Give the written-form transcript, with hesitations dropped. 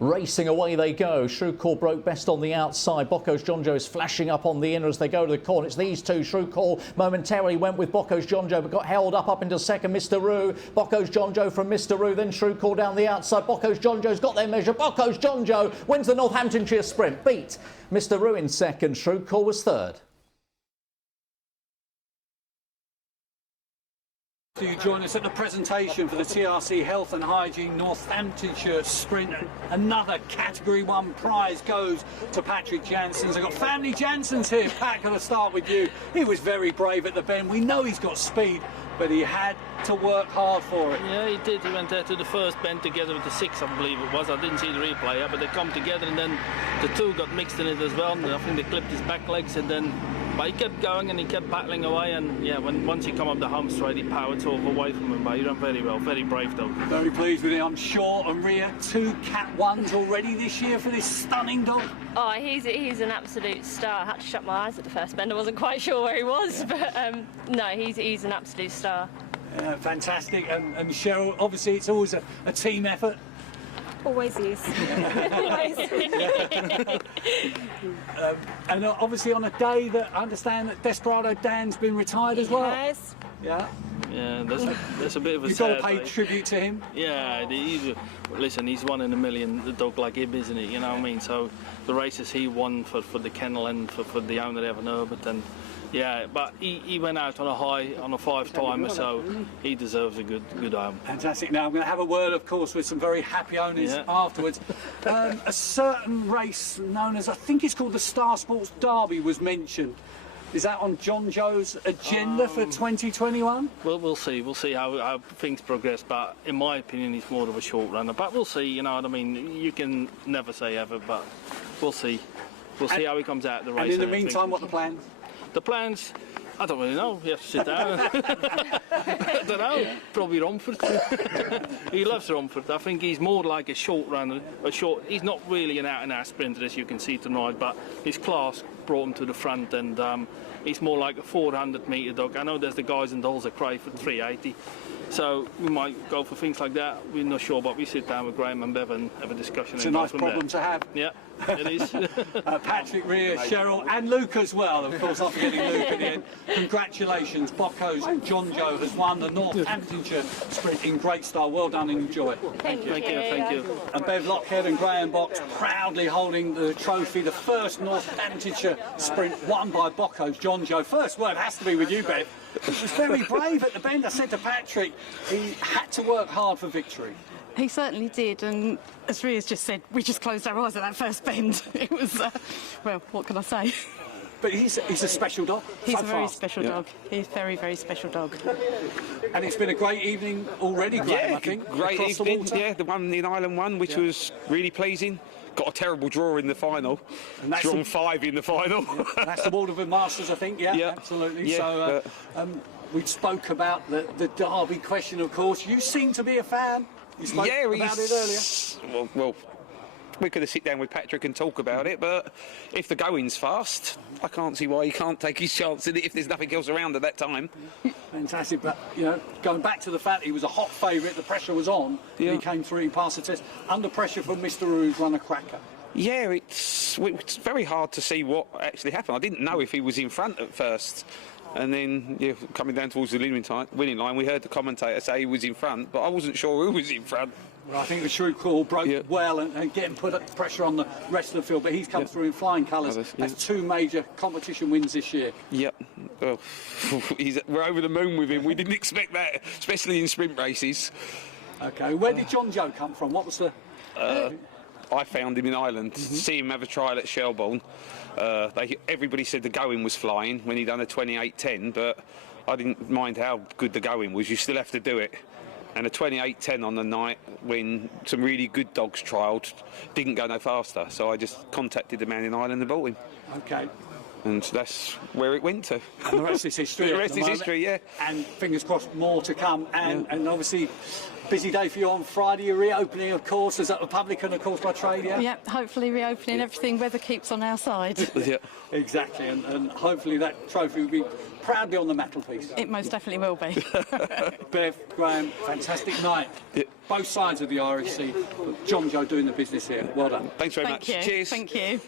Racing away they go. Shrew broke best on the outside. Bockos Jonjo is flashing up on the inner as they go to the corner. It's these two. Shrew momentarily went with Bockos Jonjo but got held up into second. Mr. Roo. Bockos Jonjo from Mr. Roo. Then Shrew down the outside. Bockos Jonjo's got their measure. Bockos Jonjo wins the Northamptonshire sprint. Beat Mr. Roo in second. Shrew was third. You join us at the presentation for the TRC Health and Hygiene Northamptonshire Sprint. Another Category 1 prize goes to Patrick Janssens. I've got family Janssens here. Pat, going to start with you. He was very brave at the bend. We know he's got speed, but he had to work hard for it. Yeah, he did. He went there to the first bend together with the 6, I believe it was. I didn't see the replay, but they come together and then the 2 got mixed in it as well. And I think they clipped his back legs and then... But he kept going and he kept battling away, and yeah, once he come up the home straight, he powered sort of away from him. But he ran very well, very brave dog. Very pleased with him, I'm sure. And Ria, 2 Cat 1s already this year for this stunning dog. Oh, he's an absolute star. I had to shut my eyes at the first bend. I wasn't quite sure where he was, but no, he's an absolute star. Yeah, fantastic. And Cheryl, obviously it's always a team effort. Always is. Always. And obviously on a day that I understand that Desperado Dan's been retired as well. Yes. Yeah. Yeah, there's a bit of a You've got sad to pay day. tribute to him. Yeah, listen, he's 1 in a million, the dog like him, isn't he? You know what I mean? So the races he won for the kennel and for the owner Evan Herbert, and yeah, but he went out on a high on a 5-timer, so he deserves a good home. Fantastic. Now I'm going to have a word, of course, with some very happy owners afterwards. A certain race known as, I think it's called the Star Sports Derby, was mentioned. Is that on John Joe's agenda for 2021? Well, we'll see. We'll see how things progress. But in my opinion, he's more of a short runner. But we'll see. You know what I mean? You can never say ever, but we'll see. We'll see how he comes out of the race. And in the meantime, what are the plans? The plans? I don't really know. You have to sit down. I don't know. Probably Romford. He loves Romford. I think he's more like a short runner. He's not really an out-and-out sprinter, as you can see tonight, but his class brought him to the front, and he's more like a 400-metre dog. I know there's the guys in Dolls at Crayford, 380. So we might go for things like that. We're not sure, but we sit down with Graham and Bev and have a discussion. It's a nice problem to have. Yeah, it is. Patrick, Ria, Cheryl and Luke as well. Of course, not forgetting Luke at the end. Congratulations. Bockos Jonjo has won the Northamptonshire Sprint in great style. Well done and enjoy. Thank you. Thank you. And Bev Lockhead and Graham Box proudly holding the trophy, the first Northamptonshire Sprint won by Bockos Jonjo. First word has to be with you, Bev. He was very brave at the bend. I said to Patrick, he had to work hard for victory. He certainly did, and as Ria's just said, we just closed our eyes at that first bend. It was, well, what can I say? But he's a special dog. He's so a very fast. special dog. He's a very, very special dog. And it's been a great evening already, Graham, I think. Great across the evening. water. Yeah, the one in Ireland one, which was really pleasing. Got a terrible draw in the final. And that's Drawn 5 in the final. That's the Walderwood Masters, I think. Yeah, absolutely. Yeah, so we spoke about the Derby question, of course. You seem to be a fan. You spoke about it earlier. Well, we're going to sit down with Patrick and talk about it, but if the going's fast, I can't see why he can't take his chance in it if there's nothing else around at that time. Fantastic, but going back to the fact he was a hot favourite, the pressure was on. He came through, he passed the test under pressure from Mr. Roo's run a cracker. Yeah, it's very hard to see what actually happened. I didn't know if he was in front at first. And then, coming down towards the winning line, we heard the commentator say he was in front, but I wasn't sure who was in front. Well, I think the Shrew Call broke well and getting pressure on the rest of the field, but he's come through in flying colours. That's 2 major competition wins this year. Yep. Well, we're over the moon with him. We didn't expect that, especially in sprint races. OK, where did John Joe come from? What was the... I found him in Ireland, see him have a trial at Shelbourne. Everybody said the going was flying when he done a 28.10, but I didn't mind how good the going was. You still have to do it. And a 28.10 on the night when some really good dogs trialled didn't go no faster. So I just contacted the man in Ireland and bought him. OK. and that's where it went to. And the rest is history. The rest is history, yeah. And fingers crossed, more to come. And obviously, busy day for you on Friday. You're reopening, of course, as a Republican, of course, by trade, yeah? Yep, hopefully reopening everything, weather keeps on our side. Yeah. Exactly, and hopefully that trophy will be proudly on the mantelpiece. It most definitely will be. Bev, Graham, fantastic night. Yeah. Both sides of the Irish Sea. John Joe doing the business here. Well done. Thanks very Thank much. you. Cheers. Thank you.